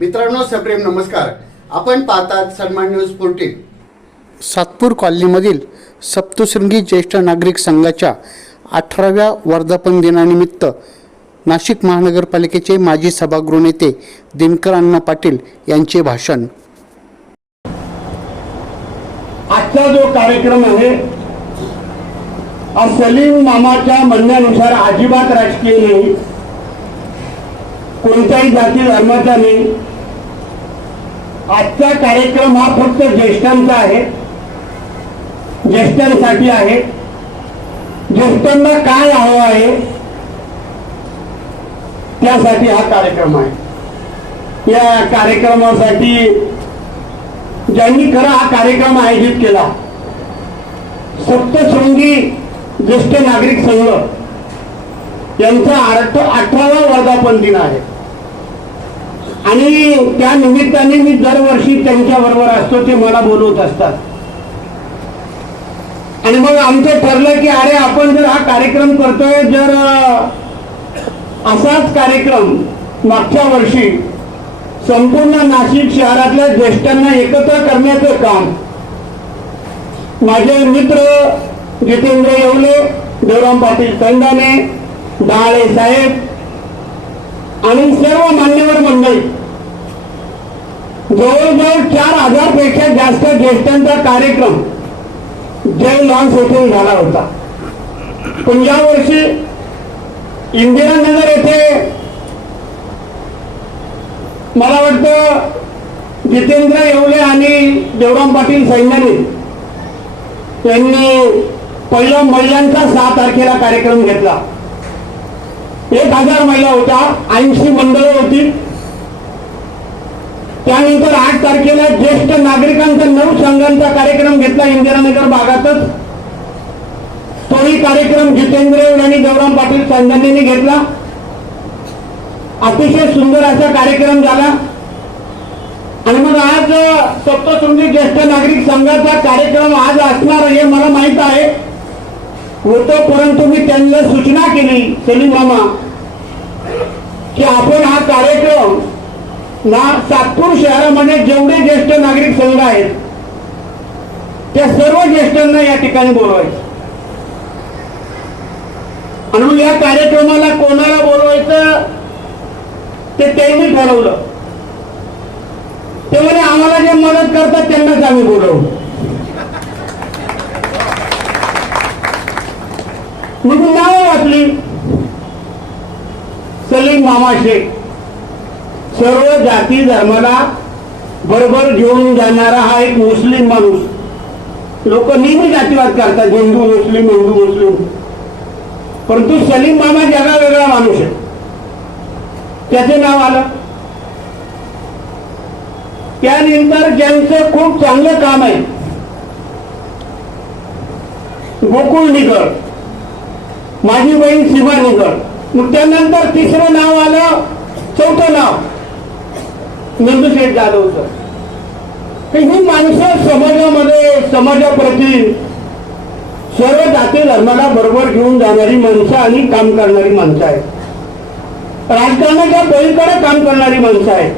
मित्रांनो सप्रेम नमस्कार. आपण पाहतात सन्मान न्यूज फोर्टीन सातपूर कॉलनीमधील सप्तशृंगी ज्येष्ठ नागरिक संघाच्या अठराव्या वर्धापन दिनानिमित्त नाशिक महानगरपालिकेचे माजी सभागृह नेते दिनकर अण्णा पाटील यांचे भाषण. आजचा जो कार्यक्रम आहे हा सलीम मामाच्या म्हणण्यानुसार अजिबात राजकीय नाही. कोणत्याही जाती धर्माचा नाही. आजचा कार्यक्रम हा फक्त ज्येष्ठांचा आहे. ज्येष्ठांसाठी आहे. ज्येष्ठांना काय हवं आहे त्यासाठी हा कार्यक्रम आहे. या कार्यक्रमासाठी ज्यांनी खरा हा कार्यक्रम आयोजित केला सप्तशृंगी ज्येष्ठ नागरिक संघ यांचा आठ अठरावा वर्धापन दिन आहे. आणि त्या निमित्ताने मी दरवर्षी त्यांच्या बरोबर असतो ते मला बोलवत असतात. आणि मग आमचं ठरलं की अरे आपण जर हा कार्यक्रम करतोय जर असाच कार्यक्रम मागच्या वर्षी संपूर्ण नाशिक शहरातल्या ज्येष्ठांना एकत्र करण्याचं काम माझे मित्र जितेंद्र येवले देवराम पाटील तंडाने डाळे साहेब आणि सर्व मान्यवर मंडळी जवळजवळ चार हजारपेक्षा जास्त ज्येष्ठांचा कार्यक्रम जय लॉन्स येथे झाला होता. पण या वर्षी इंदिरानगर येथे मला वाटतं जितेंद्र येवले आणि देवराम पाटील सैन्याने त्यांनी पहिला महिलांचा सहा तारखेला कार्यक्रम घेतला. एक हजार महिला होत्या ऐंशी मंडळं होती. त्यानंतर आठ तारखेला ज्येष्ठ नागरिकांचा नऊ संघांचा कार्यक्रम घेतला इंदिरानगर भागातच. तोही कार्यक्रम जितेंद्र आणि देवराम पाटील संघटनेने घेतला. अतिशय सुंदर असा कार्यक्रम झाला. आणि मग आज सप्तशृंगी ज्येष्ठ नागरिक संघाचा कार्यक्रम आज असणार हे मला माहीत आहे. होतं परंतु मी त्यांना सूचना केली सलीम मामा. की आपण हा कार्यक्रम ना सातपूर शहरामध्ये जेवढे ज्येष्ठ नागरिक संघ आहेत त्या सर्व ज्येष्ठांना या ठिकाणी बोलवायचं. आणि मग या कार्यक्रमाला कोणाला बोलवायचं ते त्यांनी ठरवलं. ते म्हणजे आम्हाला जे मदत करतात त्यांनाच आम्ही बोलवू. मग नावं वाचली. सलीम मामा शेख. सर्व जाती धर्माला बरोबर घेऊन जाणारा हा एक मुस्लिम माणूस. लोक नेहमी जातीवाद करतात हिंदू मुस्लिम हिंदू मुस्लिम. परंतु सलीम मामा जगा वेगळा माणूस आहे. त्याचे नाव आलं. त्यानंतर ज्यांचं खूप चांगलं काम आहे गोकुळ निगड माझी बहीण सीमा निगड मग त्यानंतर तिसरं नाव आलं चौथं नाव. नंदुशेठ जाधवचं तर ही माणसं समाजामध्ये समाजाप्रती सर्व जाती धर्माला बरोबर घेऊन जाणारी माणसं आणि काम करणारी माणसं आहेत. राजकारणाच्या पलीकडे काम करणारी माणसं आहेत.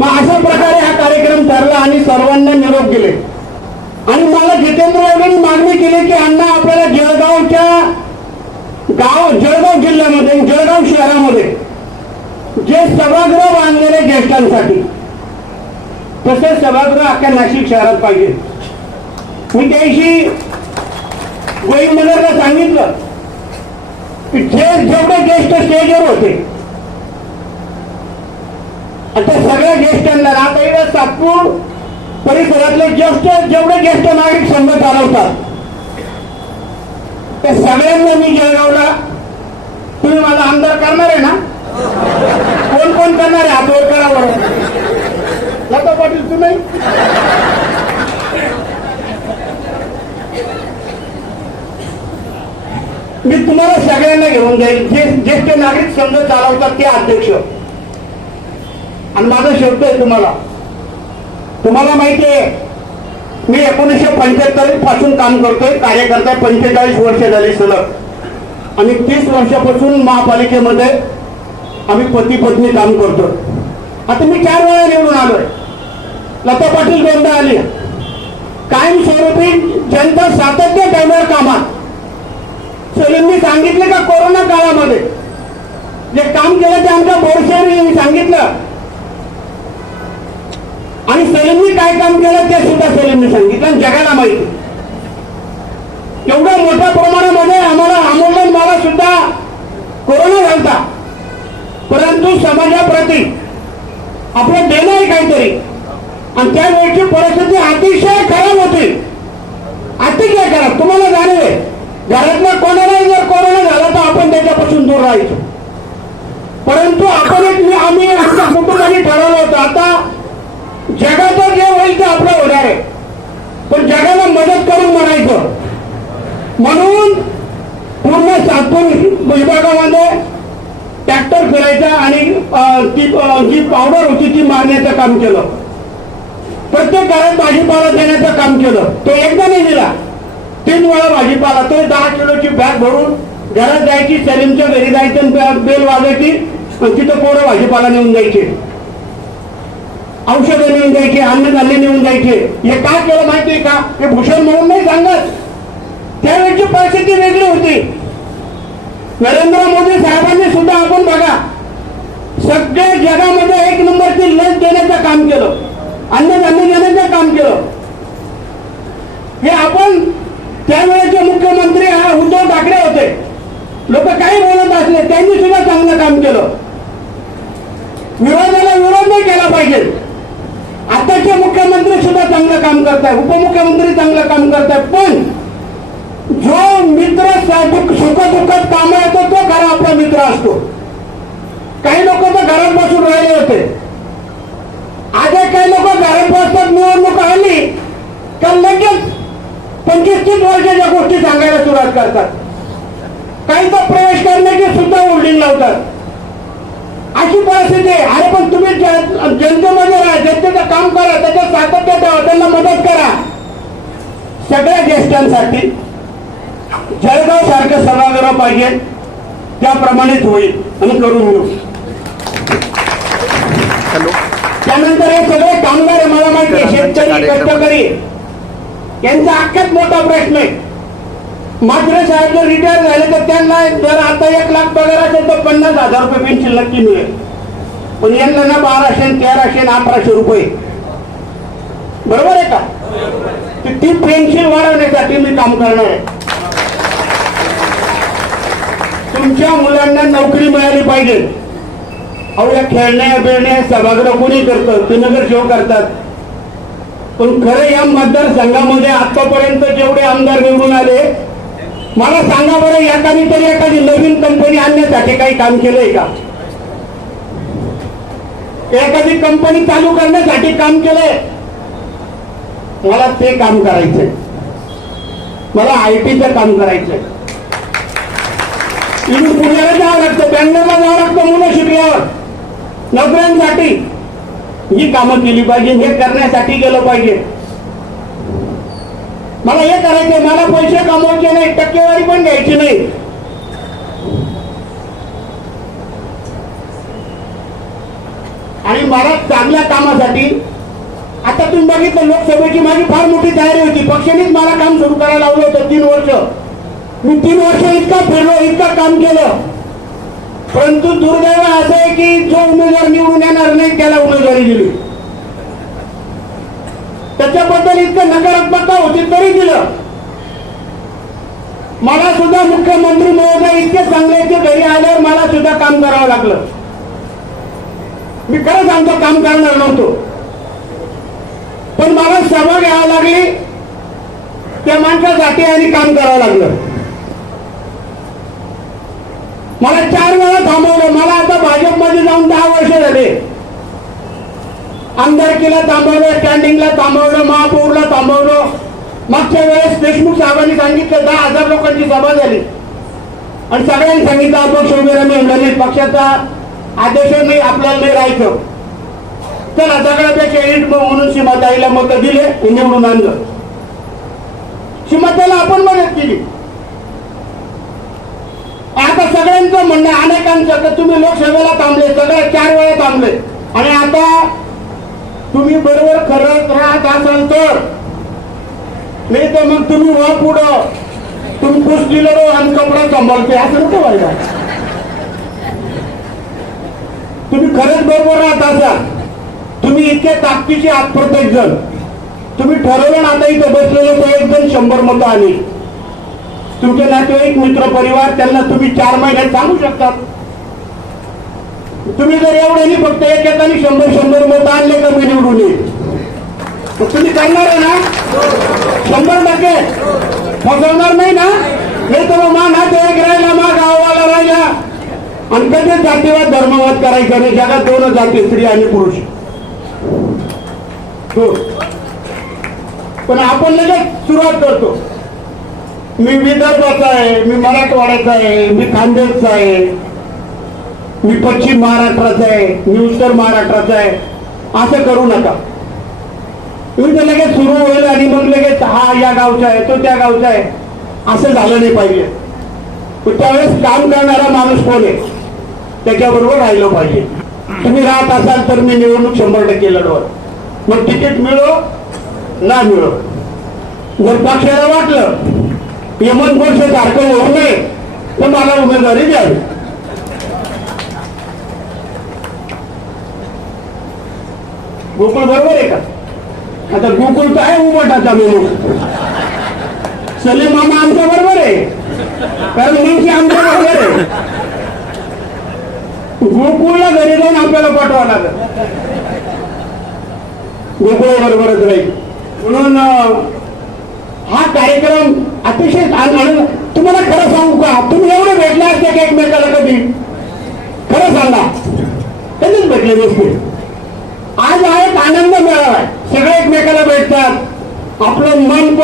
मग अशा प्रकारे हा कार्यक्रम ठरला आणि सर्वांना निरोप केले आणि मला जितेंद्र यांनी मागणी केली की अण्णा आपल्याला जळगावच्या गाव जळगाव जिल्ह्यामध्ये जळगाव शहरामध्ये जे सभागृह बांधलेले ज्येष्ठांसाठी. तसे सभागृह अख्ख्या नाशिक शहरात पाहिजे. मी त्याशी गोविंदनगरला सांगितलं की जे जेवढे ज्येष्ठ स्टेजवर होते आता सगळ्या ज्येष्ठांना आता सातपूर परिसरातले ज्येष्ठ जेवढे ज्येष्ठ नागरिक संघ चालवतात त्या सगळ्यांना मी जळगावला तुम्ही मला आमदार करणार आहे ना? कोण कोण करणार आहे? हातवर करावर लता पाटील तू नाही मी तुम्हाला सगळ्यांना घेऊन जाईल जे ज्येष्ठ नागरिक संघ चालवतात ते अध्यक्ष. आणि माझा शब्द आहे तुम्हाला. तुम्हाला माहिती आहे मी एकोणीसशे पंच्याहत्तरपासून काम करतोय. कार्यकर्ता पंचेचाळीस वर्ष झाली सलग. आणि तीस वर्षापासून महापालिकेमध्ये आम्ही पती पत्नी काम करतो. आता मी चार वेळा निवडून आलोय. लता पाटील दोनदा आली. कायमस्वरूपी जनता सातत्य ठेवणार कामात. सलीमनी सांगितले का कोरोना काळामध्ये? जे काम केलं ते आमच्या बोरशेरी सांगितलं. आणि सलीमनी काय काम केलं ते सुद्धा सलीमनी सांगितलं आणि जगाला माहिती. एवढ्या मोठ्या प्रमाणामध्ये आम्हाला आमोलन मला सुद्धा कोरोना झालता. परंतु समाजाप्रती आपलं देणं आहे काहीतरी. आणि त्यावेळेची परिस्थिती अतिशय खराब होती. अतिशय खराब. तुम्हाला जाणीव आहे. घरातल्या कोणालाही जर कोरोना झाला तर आपण त्याच्यापासून दूर राहायचो. परंतु आपण एक आम्ही आमच्या कुटुंबाने ठरवलं होतं. आता जगाचं जे होईल ते आपलं होणार आहे. पण जगाला मदत करून म्हणायचं. म्हणून पूर्ण सातपूर विभागामध्ये ट्रॅक्टर फिरायचा आणि ती जी पावडर होती ती मारण्याचं काम केलं. प्रत्येक घरात भाजीपाला देण्याचं काम केलं. तो एकदा नाही दिला. तीन वेळा भाजीपाला. तो दहा किलोची बॅग भरून घरात जायची सलीमच्या घरी जायचं आणि बेल वाजायची तिथं पोरं भाजीपाला नेऊन जायचे औषधं नेऊन जायचे अन्नधान्य नेऊन जायचे हे का केलं माहितीये का? हे भूषण म्हणून नाही सांगत. त्यावेळेची परिस्थिती वेगळी होती. नरेंद्र मोदी साहेबांनी सुद्धा आपण बघा सगळ्या जगामध्ये एक नंबरची लस देण्याचं काम केलं. अन्नधान्य देण्याचं काम केलं. हे आपण त्यावेळेचे मुख्यमंत्री हा उद्धव ठाकरे होते. लोक काही बोलत असले त्यांनी सुद्धा चांगलं काम केलं. विरोधाला विरोध नाही केला पाहिजे. आताचे मुख्यमंत्री सुद्धा चांगलं काम करताय उपमुख्यमंत्री चांगलं काम करताय पण जो मित्र सुख दुःखात काम येतो तो खरा आपला मित्र असतो. काही लोक तर घरात बसून राहिले होते. आज काही लोक घरात बसतात निवडणूक आली तर लगेच पंचवीस तीस वर्षाच्या गोष्टी सांगायला सुरुवात करतात. काही तर प्रवेश करण्याची सुद्धा होल्डिंग लावतात. अशी परिस्थिती आहे. अरे पण तुम्ही जनतेमध्ये राहा जनतेचं काम करा त्याच्यात सातत्य ठेवा त्यांना मदत करा. सगळ्या ज्येष्ठांसाठी जळगाव सारखं सभागृह पाहिजे त्याप्रमाणेच होईल आणि करून घेऊ. त्यानंतर हे सगळे कामगार मला माहिती आहे शेतकरी कष्टकरी. यांचा अख्यात मोठा प्रश्न आहे. मात्र साहेब जर रिटायर झाले तर त्यांना जर आता एक लाख पगार असेल तर पन्नास हजार रुपये पेन्शन नक्की मिळेल. पण यांना ना बाराशे तेराशे अठराशे रुपये. बरोबर आहे का? ती पेन्शन वाढवण्यासाठी मी काम करणार आहे. तुमच्या मुलांना नोकरी मिळाली पाहिजे. अहो या खेळण्या बिळण्या सभागृह कोणी करतं? ते नगरसेवक करतात. पण खरं या मतदारसंघामध्ये आतापर्यंत जेवढे आमदार निवडून आले मला सांगा बरं एखादी तरी एखादी नवीन कंपनी आणण्यासाठी काही काम केलंय का? एखादी कंपनी चालू करण्यासाठी काम केलंय? मला ते काम करायचंय. मला आय टीचं काम करायचंय. इथून पुण्याला जावं लागतं. बँगलोरला जावं लागतं. मुलं शिकल्यावर. नोकऱ्यांसाठी ही कामं केली पाहिजे. हे करण्यासाठी गेलं पाहिजे. मला हे करायचंय. मला पैसे कमवायचे नाही. टक्केवारी पण घ्यायची नाही. आणि मला चांगल्या कामासाठी आता तुम्ही बघितलं लोकसभेची माझी फार मोठी तयारी होती. पक्षानेच मला काम सुरू करायला लावलं होतं तीन वर्ष. मी तीन वर्ष इतका फिरलो इतकं काम केलं. परंतु दुर्दैव असं आहे की जो उमेदवार निवडून येणार नाही त्याला उमेदवारी दिली. त्याच्याबद्दल इतकं नकारात्मकता होती तरी दिलं. मला सुद्धा मुख्यमंत्री महोदय इतके चांगले की घरी आल्यावर मला सुद्धा काम करावं लागलं. मी खरंच आमचं काम करणार नव्हतो. पण मला सभा घ्यावी लागली. त्या माणसासाठी आणि काम करावं लागलं मला चार वेळा थांबवलं मला आता भाजपमध्ये जाऊन दहा वर्ष झाले. आमदारकीला थांबवलं स्टँडिंगला थांबवलं महापौरला थांबवलं. मागच्या वेळेस देशमुख साहेबांनी सांगितलं दहा हजार लोकांची सभा झाली. आणि सगळ्यांनी सांगितलं अपक्ष उमेदवार मिळणार पक्षाचा आदेश नाही आपल्याला नाही राहायचं. चला सगळ्यापेक्षा एडिट म्हणून सीमाताईला मत दिले निवडून आणलं सीमाताईला आपण मदत केली. आता सगळ्यांचं म्हणणं अनेकांचं तर तुम्ही लोकसभेला थांबले सगळे चार वेळा थांबले. आणि आता तुम्ही बरोबर खरंच राहत असाल तर नाही तर मग तुम्ही वा पुढं तुम्ही कुस्तीला आणि कपडा सांभाळते असं नको व्हायला. तुम्ही खरंच बरोबर राहत असाल. तुम्ही इतके ताकदीचे आहात प्रत्येक जण. तुम्ही ठरवलं आता इथं बसलेलं तो एक जण शंभर मतं आली तुमचे नातेवाईक मित्र परिवार त्यांना तुम्ही चार महिन्यात सांगू शकतात. तुम्ही जर एवढ्याने फक्त एक एकाने शंभर शंभर मत आणले का मी निवडून येईल तुम्ही करणार आहे ना? शंभर टक्के. फसवणार नाही ना? हे तर मा नातेवाईक राहिला मा गाववाला राहिला. आणि कधीच जातीवाद धर्मवाद करायचा नाही? जगात दोन जाती स्त्री आणि पुरुष. हो. पण आपण लगेच सुरुवात करतो. मी विदर्भाचा आहे मी मराठवाड्याचा आहे मी खानदेशचा आहे मी पश्चिम महाराष्ट्राचा आहे मी उत्तर महाराष्ट्राचा आहे. असं करू नका. तुम्ही लगेच सुरू होईल आणि मग लगेच हा या गावचा आहे तो त्या गावचा आहे. असं झालं नाही पाहिजे. त्यावेळेस काम करणारा माणूस कोण आहे? त्याच्याबरोबर राहिलं पाहिजे. तुम्ही राहत असाल तर मी निवडणूक शंभर टक्के लढवत. मग तिकीट मिळो ना मिळो. जर पक्षाला वाटलं यमन वर्ष सारखं होऊ नये तर मला उमेदवारी द्यावी. गोकुळ बरोबर आहे का? आता गोकुळ काय उमटाचा मेनू. सलीम मामा आमच्या बरोबर आहे. कारण मुंशी आमच्या बरोबर आहे. गोकुळला घरी जाऊन आपल्याला पाठवावं लागत गोकुळ बरोबरच राहील. म्हणून हा कार्यक्रम अतिशय छान तुम्हाला खरं सांगू का? तुम्ही एवढे भेटले असते का एकमेकाला कधी? खरं सांगा. कधीच भेटले नसते. आज हा एक आनंद मिळाला सगळे एकमेकाला भेटतात. आपलं मन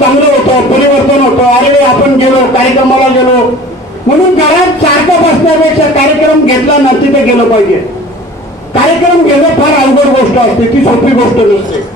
चांगलं होतं परिवर्तन होतं. अरे आपण गेलो कार्यक्रमाला गेलो. म्हणून घरात सारखं बसण्यापेक्षा कार्यक्रम घेतला ना तिथे गेलं पाहिजे. कार्यक्रम घेणं फार अवघड गोष्ट असते. ती सोपी गोष्ट नसते.